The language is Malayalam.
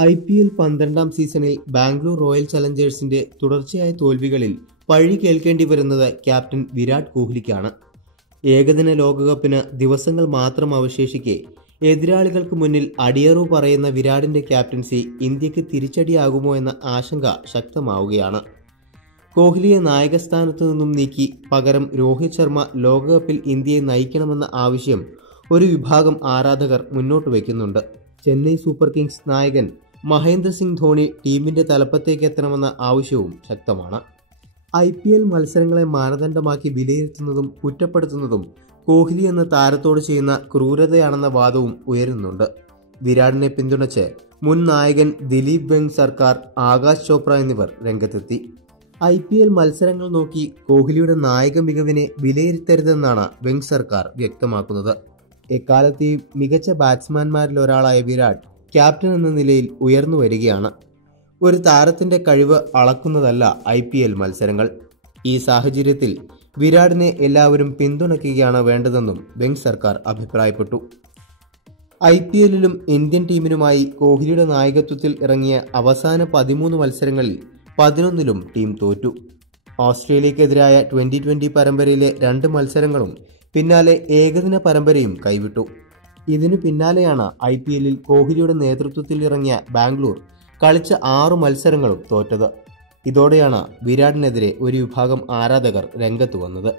ഐ പി എൽ പന്ത്രണ്ടാം സീസണിൽ ബാംഗ്ലൂർ റോയൽ ചലഞ്ചേഴ്സിന്റെ തുടർച്ചയായ തോൽവികളിൽ പഴി കേൾക്കേണ്ടി വരുന്നത് ക്യാപ്റ്റൻ വിരാട് കോഹ്ലിക്കാണ്. ഏകദിന ലോകകപ്പിന് ദിവസങ്ങൾ മാത്രം അവശേഷിക്കെ എതിരാളികൾക്ക് മുന്നിൽ അടിയറു പറയുന്ന വിരാടിന്റെ ക്യാപ്റ്റൻസി ഇന്ത്യയ്ക്ക് തിരിച്ചടിയാകുമോ എന്ന ആശങ്ക ശക്തമാവുകയാണ്. കോഹ്ലിയെ നായകസ്ഥാനത്തു നിന്നും നീക്കി പകരം രോഹിത് ശർമ്മ ലോകകപ്പിൽ ഇന്ത്യയെ നയിക്കണമെന്ന ആവശ്യം ഒരു വിഭാഗം ആരാധകർ മുന്നോട്ട് വയ്ക്കുന്നുണ്ട്. ചെന്നൈ സൂപ്പർ കിങ്സ് നായകൻ മഹേന്ദ്ര സിംഗ് ധോണി ടീമിന്റെ തലപ്പത്തേക്ക് എത്തണമെന്ന ആവശ്യവും ശക്തമാണ്. ഐ പി എൽ മത്സരങ്ങളെ മാനദണ്ഡമാക്കി വിലയിരുത്തുന്നതും കുറ്റപ്പെടുത്തുന്നതും കോഹ്ലി എന്ന താരത്തോട് ചെയ്യുന്ന ക്രൂരതയാണെന്ന വാദവും ഉയരുന്നുണ്ട്. വിരാടിനെ പിന്തുണച്ച് മുൻ നായകൻ ദിലീപ് വെങ് സർക്കാർ ആകാശ് ചോപ്ര എന്നിവർ രംഗത്തെത്തി. ഐ പി എൽ മത്സരങ്ങൾ നോക്കി കോഹ്ലിയുടെ നായക മികവിനെ വിലയിരുത്തരുതെന്നാണ് വെങ് സർക്കാർ വ്യക്തമാക്കുന്നത്. എക്കാലത്തെയും മികച്ച ബാറ്റ്സ്മാൻമാരിൽ ഒരാളായ വിരാട് ക്യാപ്റ്റൻ എന്ന നിലയിൽ ഉയർന്നു വരികയാണ്. ഒരു താരത്തിന്റെ കഴിവ് അളക്കുന്നതല്ല ഐ പി എൽ മത്സരങ്ങൾ. ഈ സാഹചര്യത്തിൽ വിരാടിനെ എല്ലാവരും പിന്തുണയ്ക്കുകയാണ് വേണ്ടതെന്നും ബെങ് സർക്കാർ അഭിപ്രായപ്പെട്ടു. ഐ പി എല്ലിലും ഇന്ത്യൻ ടീമിനുമായി കോഹ്ലിയുടെ നായകത്വത്തിൽ ഇറങ്ങിയ അവസാന പതിമൂന്ന് മത്സരങ്ങളിൽ പതിനൊന്നിലും ടീം തോറ്റു. ഓസ്ട്രേലിയക്കെതിരായ ട്വന്റി ട്വന്റി പരമ്പരയിലെ രണ്ട് മത്സരങ്ങളും പിന്നാലെ ഏകദിന പരമ്പരയും കൈവിട്ടു. ഇതിനു പിന്നാലെയാണ് ഐ പി എല്ലിൽ കോഹ്ലിയുടെ നേതൃത്വത്തിൽ ഇറങ്ങിയ ബാംഗ്ലൂർ കളിച്ച ആറു മത്സരങ്ങളും തോറ്റത്. ഇതോടെയാണ് വിരാടിനെതിരെ ഒരു വിഭാഗം ആരാധകർ രംഗത്ത് വന്നത്.